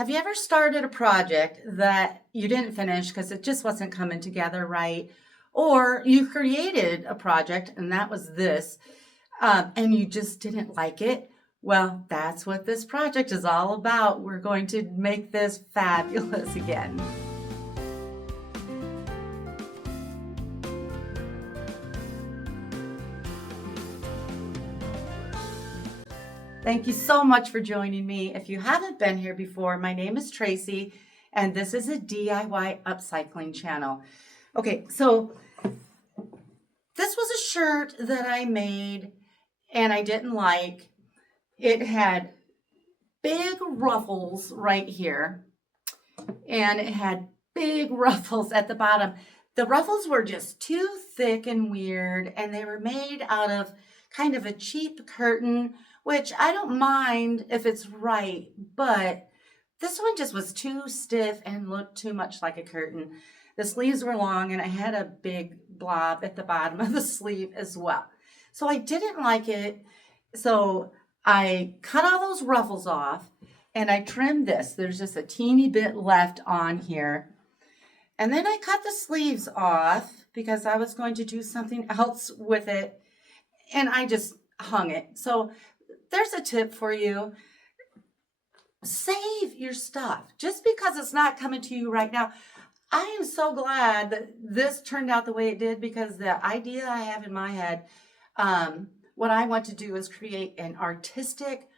Have you ever started a project that you didn't finish because it just wasn't coming together right? Or you created a project and that was this, and you just didn't like it? Well, that's what this project is all about. We're going to make this fabulous again. Thank you so much for joining me. If you haven't been here before, my name is Tracy, and this is a DIY upcycling channel. Okay, so this was a shirt that I made and I didn't like. It had big ruffles right here, and it had big ruffles at the bottom. The ruffles were just too thick and weird, and they were made out of kind of a cheap curtain, which I don't mind if it's right, but this one just was too stiff and looked too much like a curtain. The sleeves were long and I had a big blob at the bottom of the sleeve as well. So I didn't like it. So I cut all those ruffles off and I trimmed this. There's just a teeny bit left on here. And then I cut the sleeves off because I was going to do something else with it. And I just hung it. So there's a tip for you. Save your stuff. Just because it's not coming to you right now. I am so glad that this turned out the way it did, because the idea I have in my head, what I want to do is create an artistic,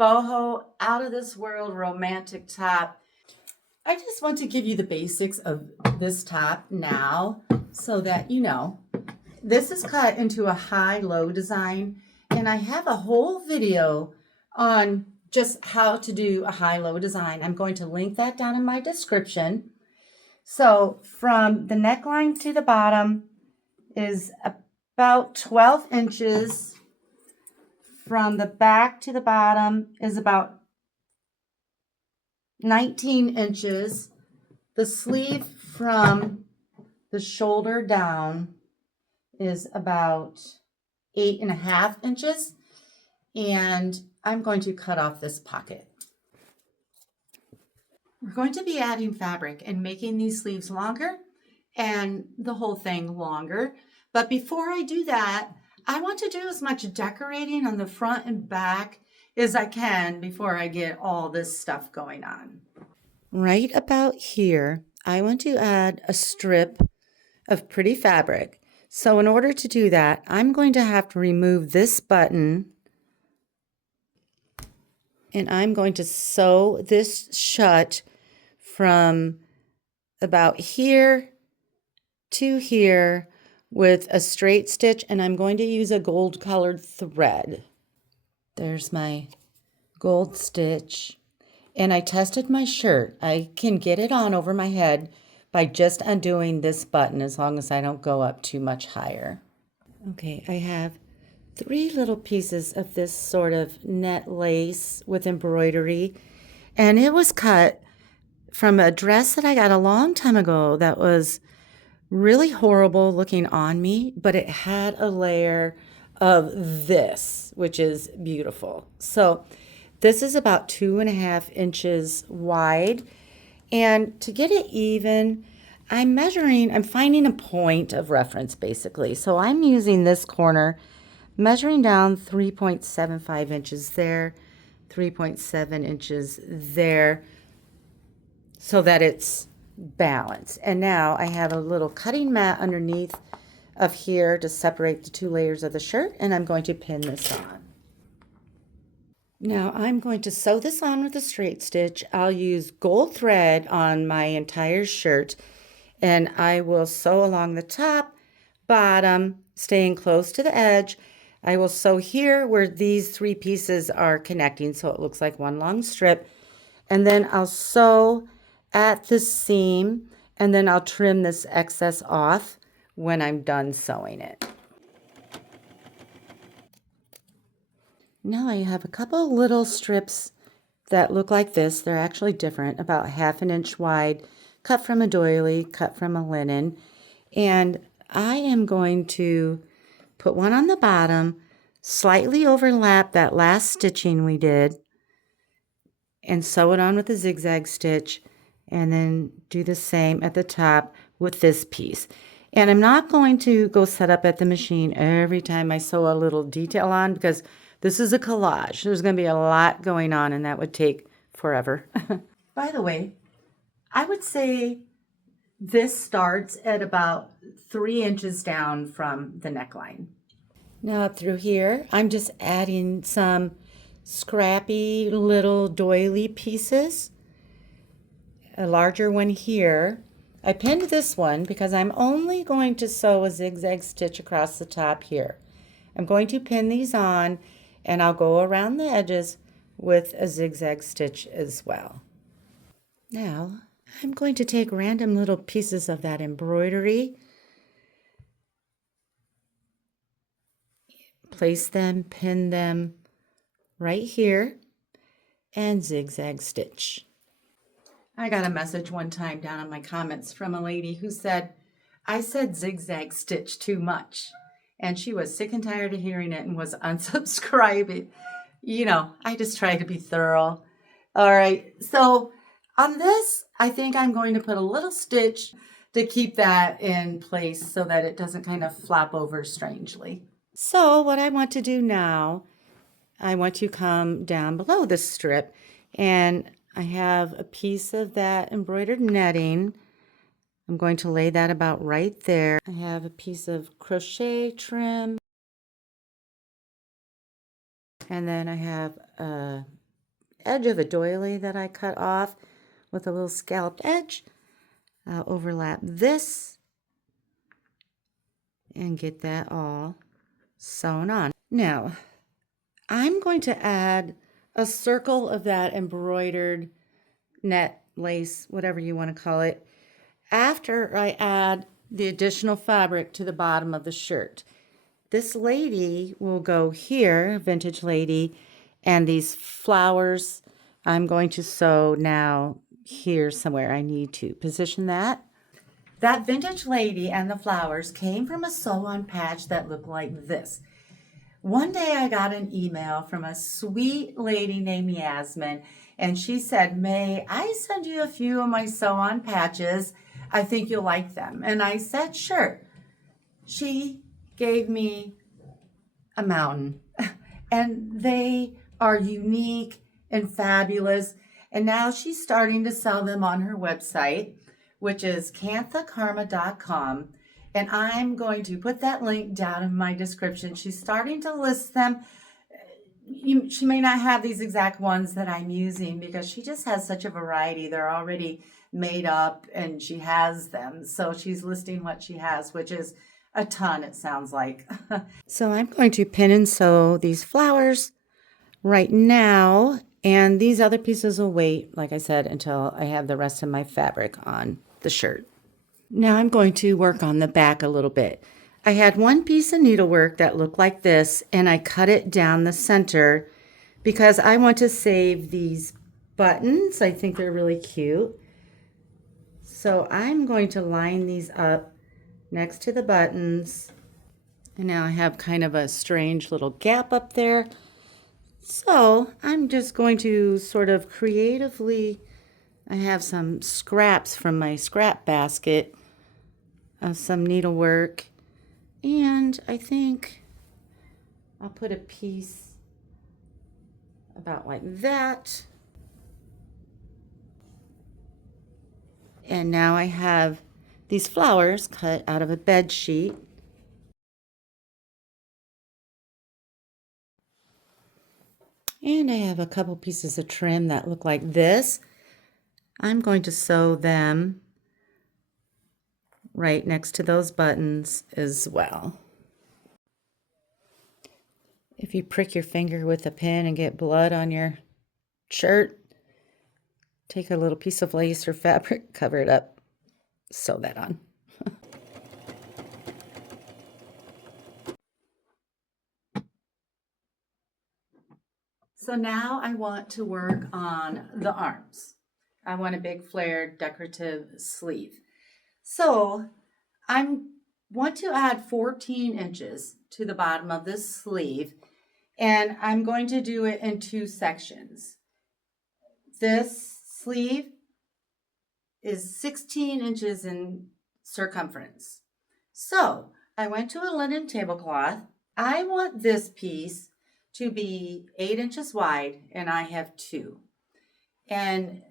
boho, out of this world romantic top. I just want to give you the basics of this top now so that you know. This is cut into a high-low design, and I have a whole video on just how to do a high-low design. I'm going to link that down in my description. So from the neckline to the bottom is about 12 inches. From the back to the bottom is about 19 inches. The sleeve from the shoulder down is about 8.5 inches. And I'm going to cut off this pocket. We're going to be adding fabric and making these sleeves longer and the whole thing longer. But before I do that, I want to do as much decorating on the front and back as I can before I get all this stuff going on. Right about here, I want to add a strip of pretty fabric. So in order to do that, I'm going to have to remove this button, and I'm going to sew this shut from about here to here with a straight stitch, and I'm going to use a gold colored thread. There's my gold stitch, and I tested my shirt. I can get it on over my head by just undoing this button, as long as I don't go up too much higher. Okay, I have 3 little pieces of this sort of net lace with embroidery, and it was cut from a dress that I got a long time ago that was really horrible looking on me, but it had a layer of this, which is beautiful. So this is about 2.5 inches wide, and to get it even, I'm finding a point of reference basically. So I'm using this corner, measuring down 3.75 inches there, 3.7 inches there, so that it's balanced. And now I have a little cutting mat underneath of here to separate the 2 layers of the shirt, and I'm going to pin this on. Now I'm going to sew this on with a straight stitch. I'll use gold thread on my entire shirt, and I will sew along the top, bottom, staying close to the edge. I will sew here where these 3 pieces are connecting, so it looks like one long strip, and then I'll sew at the seam, and then I'll trim this excess off when I'm done sewing it. Now I have a couple little strips that look like this. They're actually different, about 1/2 inch wide, cut from a doily, cut from a linen. And I am going to put one on the bottom, slightly overlap that last stitching we did, and sew it on with a zigzag stitch, and then do the same at the top with this piece. And I'm not going to go set up at the machine every time I sew a little detail on, because this is a collage. There's going to be a lot going on, and that would take forever. By the way, I would say this starts at about 3 inches down from the neckline. Now up through here, I'm just adding some scrappy little doily pieces. A larger one here. I pinned this one because I'm only going to sew a zigzag stitch across the top here. I'm going to pin these on, and I'll go around the edges with a zigzag stitch as well. Now, I'm going to take random little pieces of that embroidery, place them, pin them right here, and zigzag stitch. I got a message one time down in my comments from a lady who said, I said zigzag stitch too much. And she was sick and tired of hearing it and was unsubscribing. You know, I just try to be thorough. All right, so on this, I think I'm going to put a little stitch to keep that in place so that it doesn't kind of flop over strangely. So what I want to do now, I want to come down below this strip, and I have a piece of that embroidered netting. I'm going to lay that about right there. I have a piece of crochet trim, and then I have a edge of a doily that I cut off with a little scalloped edge. I'll overlap this and get that all sewn on. Now, I'm going to add a circle of that embroidered net, lace, whatever you want to call it, after I add the additional fabric to the bottom of the shirt. This lady will go here, vintage lady, and these flowers I'm going to sew now here somewhere. I need to position that. That vintage lady and the flowers came from a sew-on patch that looked like this. One day I got an email from a sweet lady named Yasmin, and she said, May I send you a few of my sew-on patches? I think you'll like them. And I said, sure. She gave me a mountain, and they are unique and fabulous. And now she's starting to sell them on her website, which is canthakarma.com. And I'm going to put that link down in my description. She's starting to list them. She may not have these exact ones that I'm using because she just has such a variety. They're already made up and she has them. So she's listing what she has, which is a ton, it sounds like. So I'm going to pin and sew these flowers right now. And these other pieces will wait, like I said, until I have the rest of my fabric on the shirt. Now I'm going to work on the back a little bit. I had one piece of needlework that looked like this, and I cut it down the center because I want to save these buttons. I think they're really cute. So I'm going to line these up next to the buttons. And now I have kind of a strange little gap up there. So I'm just going to sort of creatively, I have some scraps from my scrap basket of some needlework, and I think I'll put a piece about like that. And now I have these flowers cut out of a bed sheet. And I have a couple pieces of trim that look like this. I'm going to sew them right next to those buttons as well. If you prick your finger with a pin and get blood on your shirt, take a little piece of lace or fabric, cover it up, sew that on. So now I want to work on the arms. I want a big flared decorative sleeve. So I want to add 14 inches to the bottom of this sleeve, and I'm going to do it in 2 sections. this sleeve is 16 inches in circumference. So I went to a linen tablecloth. I want this piece to be 8 inches wide, and I have 2. And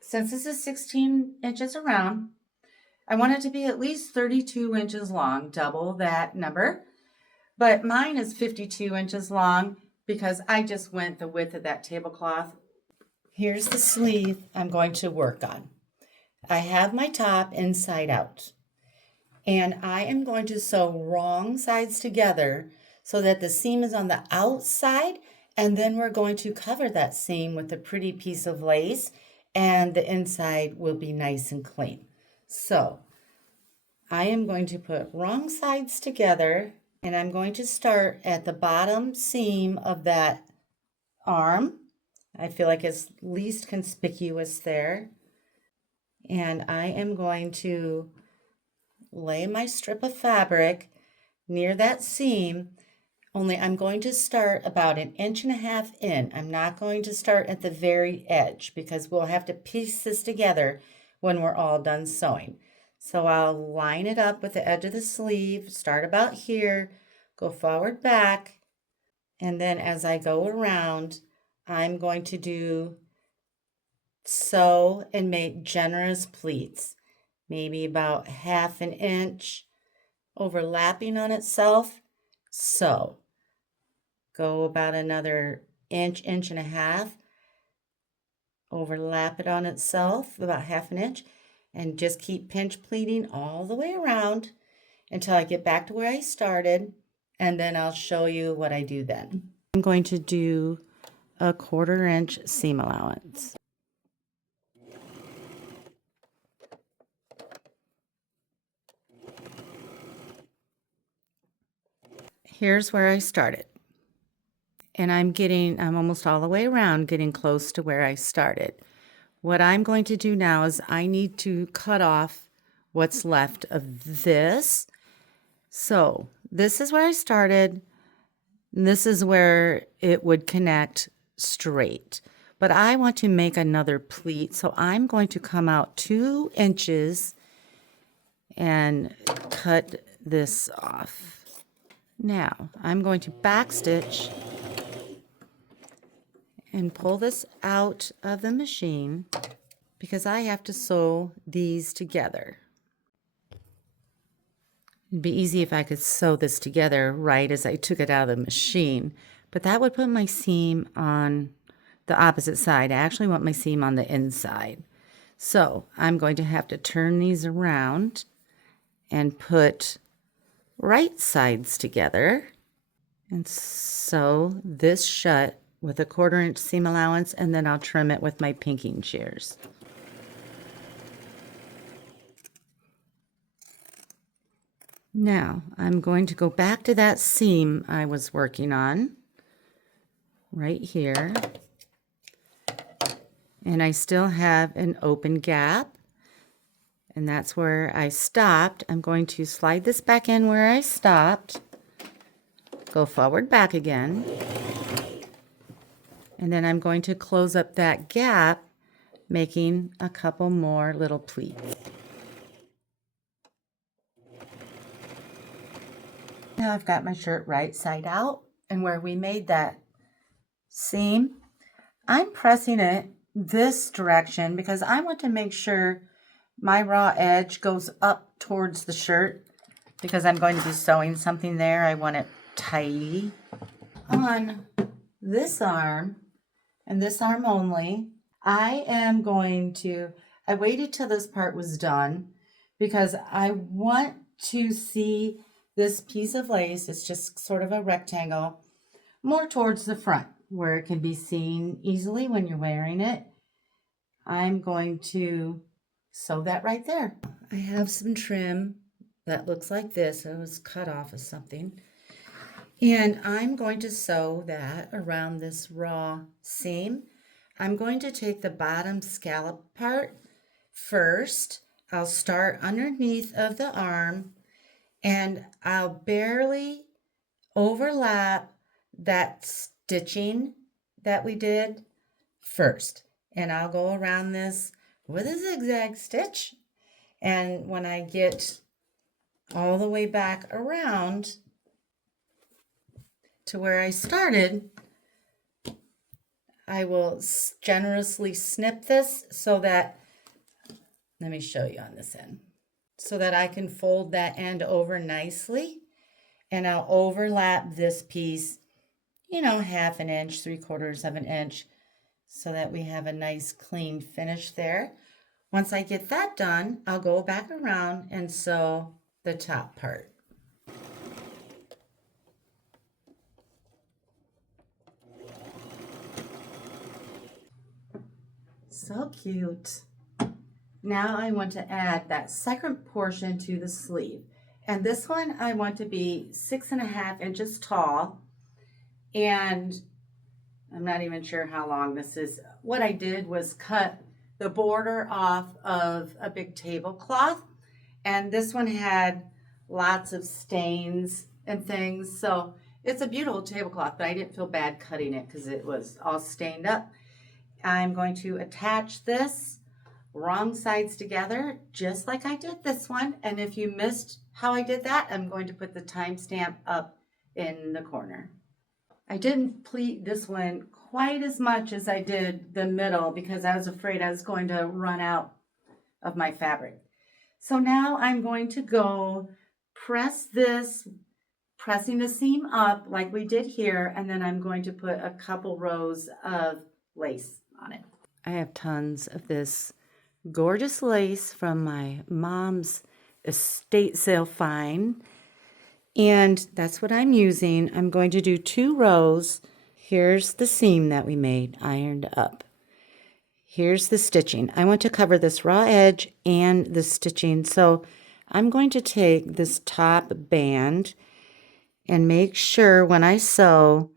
since this is 16 inches around, I want it to be at least 32 inches long, double that number. But mine is 52 inches long because I just went the width of that tablecloth. Here's the sleeve I'm going to work on. I have my top inside out. And I am going to sew wrong sides together so that the seam is on the outside, and then we're going to cover that seam with a pretty piece of lace, and the inside will be nice and clean. So I am going to put wrong sides together, and I'm going to start at the bottom seam of that arm. I feel like it's least conspicuous there. And I am going to lay my strip of fabric near that seam, only I'm going to start about 1.5 inches in. I'm not going to start at the very edge because we'll have to piece this together when we're all done sewing. So I'll line it up with the edge of the sleeve, start about here, go forward, back, and then as I go around, I'm going to sew and make generous pleats, maybe about 1/2 inch overlapping on itself. So go about another inch, 1.5 inches, overlap it on itself about 1/2 inch, and just keep pinch pleating all the way around until I get back to where I started, and then I'll show you what I do then. I'm going to do a 1/4 inch seam allowance. Here's where I started. And I'm almost all the way around, getting close to where I started. What I'm going to do now is I need to cut off what's left of this. So this is where I started, and this is where it would connect straight. But I want to make another pleat, so I'm going to come out 2 inches and cut this off. Now, I'm going to backstitch and pull this out of the machine because I have to sew these together. It'd be easy if I could sew this together right as I took it out of the machine, but that would put my seam on the opposite side. I actually want my seam on the inside. So I'm going to have to turn these around and put right sides together and sew this shut with a 1/4 inch seam allowance, and then I'll trim it with my pinking shears. Now I'm going to go back to that seam I was working on right here, and I still have an open gap, and that's where I stopped. I'm going to slide this back in where I stopped, go forward, back again, and then I'm going to close up that gap, making a couple more little pleats. Now I've got my shirt right side out, and where we made that seam, I'm pressing it this direction because I want to make sure my raw edge goes up towards the shirt because I'm going to be sewing something there. I want it tidy. On this arm, and this arm only, I waited till this part was done because I want to see this piece of lace. It's just sort of a rectangle, more towards the front where it can be seen easily when you're wearing it. I'm going to sew that right there. I have some trim that looks like this. It was cut off of something. And I'm going to sew that around this raw seam. I'm going to take the bottom scallop part first. I'll start underneath of the arm, and I'll barely overlap that stitching that we did first. and I'll go around this with a zigzag stitch. And when I get all the way back around to where I started, I will generously snip this so that, let me show you on this end, so that I can fold that end over nicely. And I'll overlap this piece, you know, 1/2 an inch, 3/4 of an inch, so that we have a nice clean finish there. Once I get that done, I'll go back around and sew the top part. So cute. Now I want to add that second portion to the sleeve. And this one I want to be 6.5 inches tall. And I'm not even sure how long this is. What I did was cut the border off of a big tablecloth. And this one had lots of stains and things. So it's a beautiful tablecloth, but I didn't feel bad cutting it because it was all stained up. I'm going to attach this wrong sides together just like I did this one. And if you missed how I did that, I'm going to put the timestamp up in the corner. I didn't pleat this one quite as much as I did the middle because I was afraid I was going to run out of my fabric. So now I'm going to go press this, pressing the seam up like we did here, and then I'm going to put a couple rows of lace on it. I have tons of this gorgeous lace from my mom's estate sale find, and that's what I'm using. I'm going to do 2 rows. Here's the seam that we made, ironed up. Here's the stitching. I want to cover this raw edge and the stitching, so I'm going to take this top band and make sure when I sew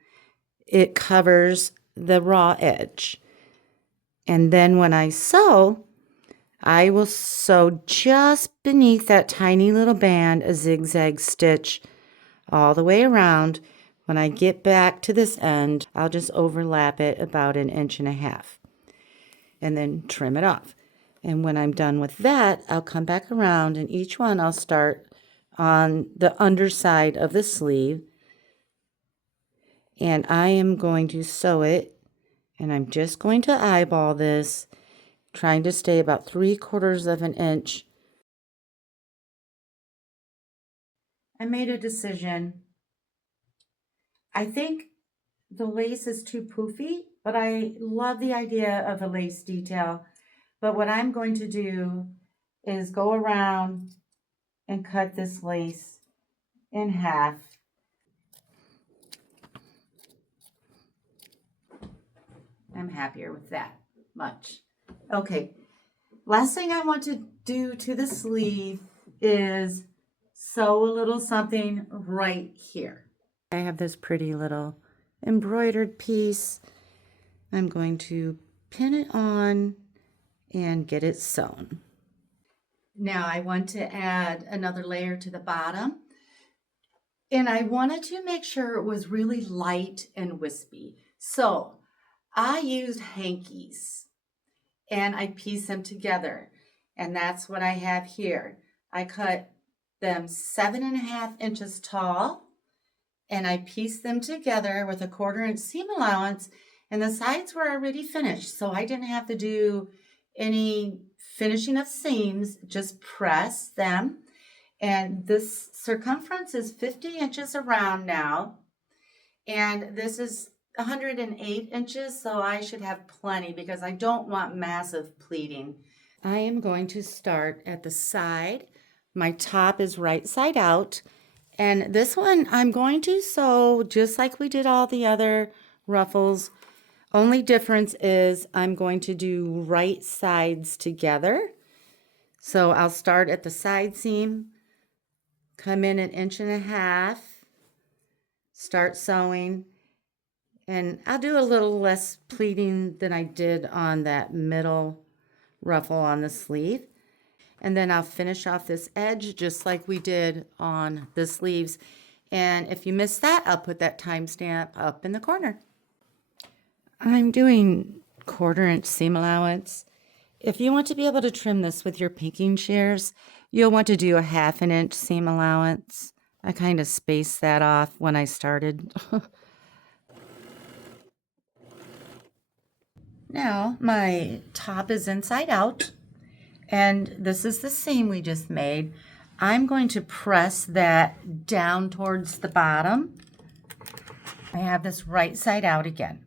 it covers the raw edge. And then when I sew, I will sew just beneath that tiny little band a zigzag stitch all the way around. When I get back to this end, I'll just overlap it about 1.5 inches and then trim it off. And when I'm done with that, I'll come back around, and each one I'll start on the underside of the sleeve. And I am going to sew it, and I'm just going to eyeball this, trying to stay about 3/4 of an inch. I made a decision. I think the lace is too poofy, but I love the idea of a lace detail. But what I'm going to do is go around and cut this lace in half. I'm happier with that much. Okay, last thing I want to do to the sleeve is sew a little something right here. I have this pretty little embroidered piece. I'm going to pin it on and get it sewn. Now I want to add another layer to the bottom, and I wanted to make sure it was really light and wispy. So I used hankies and I pieced them together, and that's what I have here. I cut them 7.5 inches tall, and I pieced them together with a 1/4 inch seam allowance, and the sides were already finished, so I didn't have to do any finishing of seams, just press them. And this circumference is 50 inches around now, and this is 108 inches, so I should have plenty because I don't want massive pleating. I am going to start at the side. My top is right side out, and this one I'm going to sew just like we did all the other ruffles. Only difference is I'm going to do right sides together. So I'll start at the side seam, come in 1.5 inches, start sewing, and I'll do a little less pleating than I did on that middle ruffle on the sleeve. And then I'll finish off this edge just like we did on the sleeves. And if you missed that, I'll put that timestamp up in the corner. I'm doing 1/4 inch seam allowance. If you want to be able to trim this with your pinking shears, you'll want to do a 1/2 inch seam allowance. I kind of spaced that off when I started. Now my top is inside out, and this is the seam we just made. I'm going to press that down towards the bottom. I have this right side out again.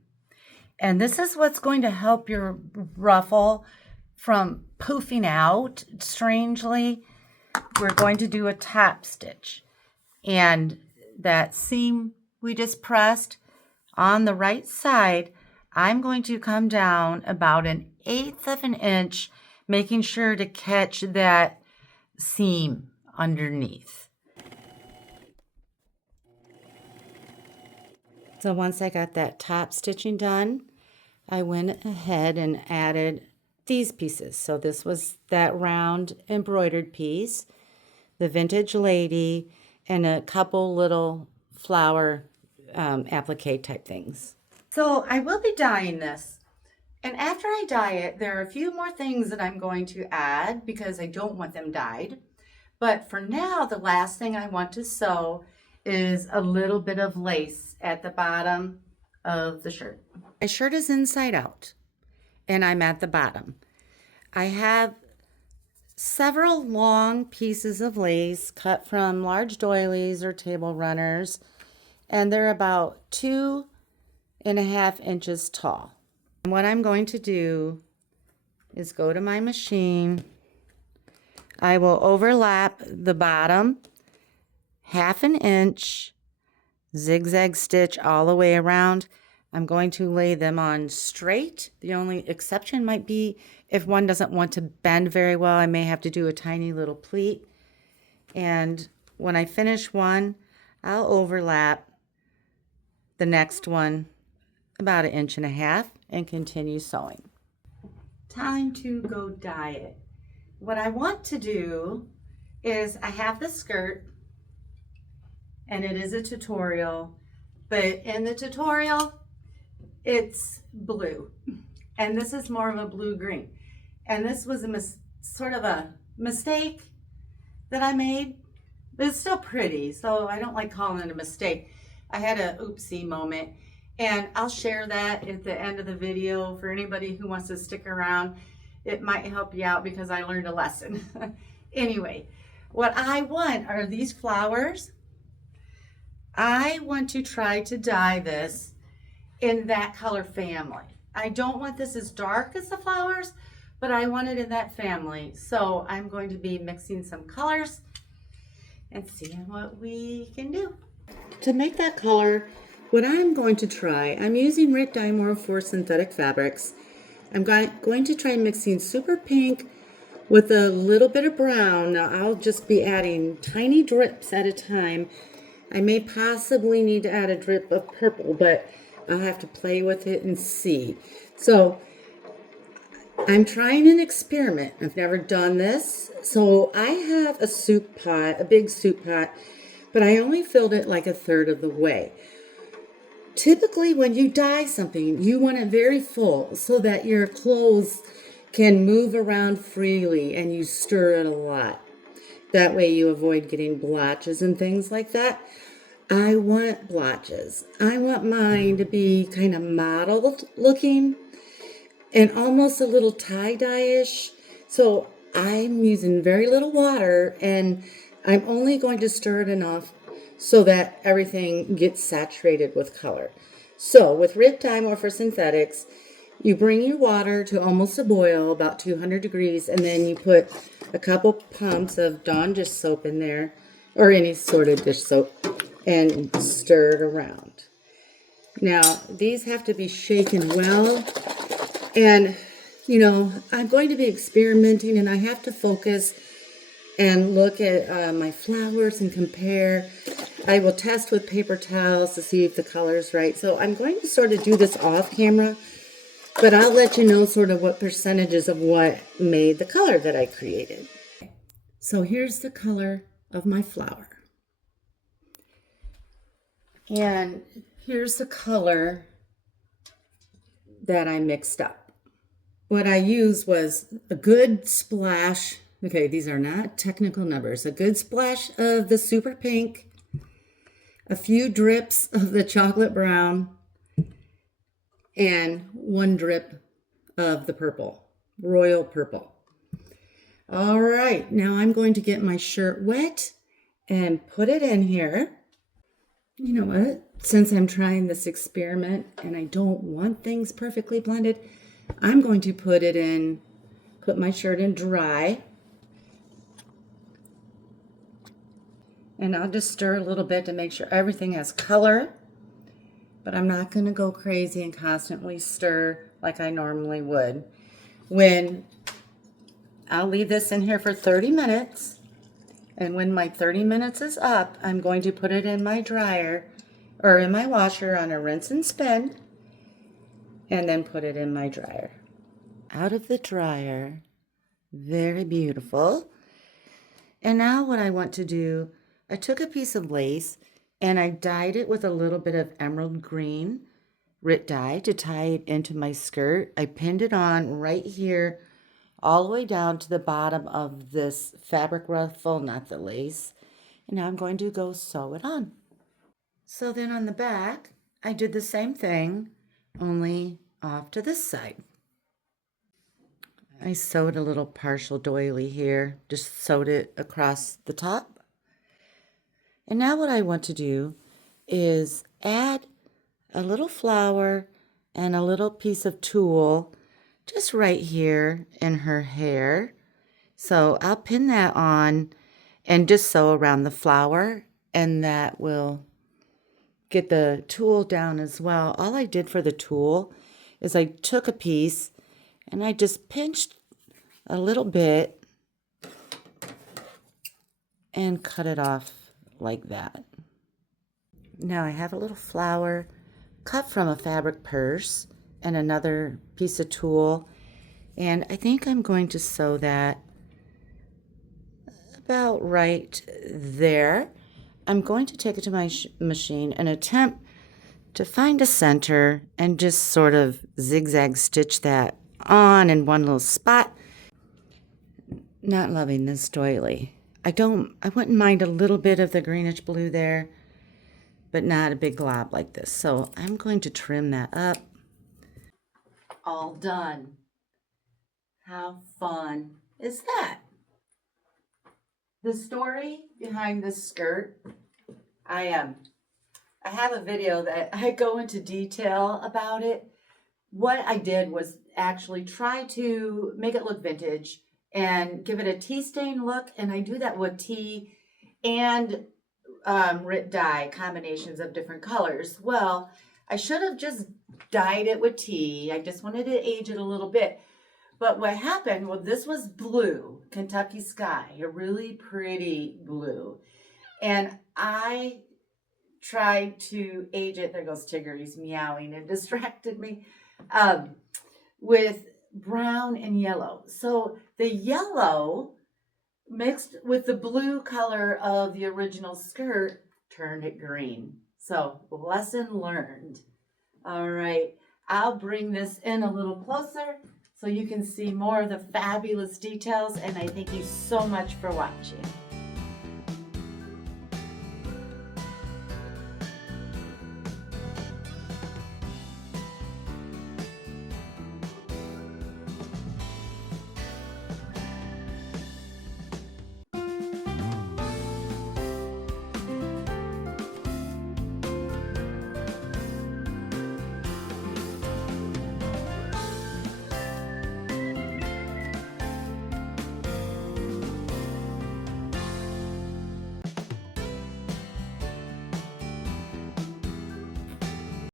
And this is what's going to help your ruffle from poofing out strangely. We're going to do a top stitch. And that seam we just pressed on the right side, I'm going to come down about 1/8 of an inch, making sure to catch that seam underneath. So once I got that top stitching done, I went ahead and added these pieces. So this was that round embroidered piece, the vintage lady, and a couple little flower applique type things. So I will be dyeing this. And after I dye it, there are a few more things that I'm going to add because I don't want them dyed. But for now, the last thing I want to sew is a little bit of lace at the bottom of the shirt. My shirt is inside out and I'm at the bottom. I have several long pieces of lace cut from large doilies or table runners, and they're about 2.5 inches tall. And what I'm going to do is go to my machine. I will overlap the bottom 1/2 inch, zigzag stitch all the way around. I'm going to lay them on straight. The only exception might be if one doesn't want to bend very well, I may have to do a tiny little pleat. And when I finish one, I'll overlap the next one about 1.5 inches and continue sewing. Time to go dye it. What I want to do is I have the skirt, and it is a tutorial, but in the tutorial, it's blue, and this is more of a blue-green. And this was sort of a mistake that I made, but it's still pretty, so I don't like calling it a mistake. I had a oopsie moment, and I'll share that at the end of the video for anybody who wants to stick around. It might help you out because I learned a lesson. Anyway, what I want are these flowers. I want to try to dye this in that color family. I don't want this as dark as the flowers, but I want it in that family. So I'm going to be mixing some colors and seeing what we can do. To make that color, what I'm going to try, I'm using Rit Dye for synthetic fabrics. I'm going to try mixing super pink with a little bit of brown. Now I'll just be adding tiny drips at a time. I may possibly need to add a drip of purple, but I'll have to play with it and see. So I'm trying an experiment. I've never done this. So I have a soup pot, a big soup pot, but I only filled it like 1/3 of the way. Typically when you dye something, you want it very full so that your clothes can move around freely and you stir it a lot. That way you avoid getting blotches and things like that. I want blotches. I want mine to be kind of mottled looking and almost a little tie-dye-ish. So I'm using very little water, and I'm only going to stir it enough so that everything gets saturated with color. So with Rit Dye for synthetics, you bring your water to almost a boil, about 200 degrees, and then you put a couple pumps of Dawn dish soap in there, or any sort of dish soap, and stir it around. Now, these have to be shaken well, and, you know, I'm going to be experimenting, and I have to focus and look at my flowers and compare. I will test with paper towels to see if the color's right. So I'm going to sort of do this off camera, but I'll let you know sort of what percentages of what made the color that I created. So here's the color of my flower. And here's the color that I mixed up. What I used was a good splash. Okay, these are not technical numbers. A good splash of the super pink, a few drips of the chocolate brown, and one drip of the purple, royal purple. All right, now I'm going to get my shirt wet and put it in here. You know what? Since I'm trying this experiment and I don't want things perfectly blended, I'm going to put my shirt in dry. And I'll just stir a little bit to make sure everything has color. But I'm not going to go crazy and constantly stir like I normally would. I'll leave this in here for 30 minutes. And when my 30 minutes is up, I'm going to put it in my dryer or in my washer on a rinse and spin, and then put it in my dryer. Out of the dryer. Very beautiful. And now what I want to do, I took a piece of lace and I dyed it with a little bit of emerald green Rit dye to tie it into my skirt. I pinned it on right here all the way down to the bottom of this fabric ruffle, not the lace. And now I'm going to go sew it on. So then on the back, I did the same thing, only off to this side. I sewed a little partial doily here, just sewed it across the top. And now what I want to do is add a little flower and a little piece of tulle just right here in her hair. So I'll pin that on and just sew around the flower, and that will get the tulle down as well. All I did for the tulle is I took a piece and I just pinched a little bit and cut it off like that. Now I have a little flower cut from a fabric purse and another piece of tulle, and I think I'm going to sew that about right there. I'm going to take it to my machine and attempt to find a center and just sort of zigzag stitch that on in one little spot. Not loving this doily. I wouldn't mind a little bit of the greenish blue there, but not a big glob like this. So I'm going to trim that up. All done. How fun is that? The story behind this skirt, I have a video that I go into detail about it. What I did was actually try to make it look vintage and give it a tea stain look, and I do that with tea and Rit dye, combinations of different colors. Well, I should have just dyed it with tea. I just wanted to age it a little bit. But what happened, well, this was blue, Kentucky sky, a really pretty blue. And I tried to age it, there goes Tigger, he's meowing, it distracted me, with brown and yellow. So the yellow mixed with the blue color of the original skirt turned it green. So lesson learned. All right, I'll bring this in a little closer so you can see more of the fabulous details, and I thank you so much for watching.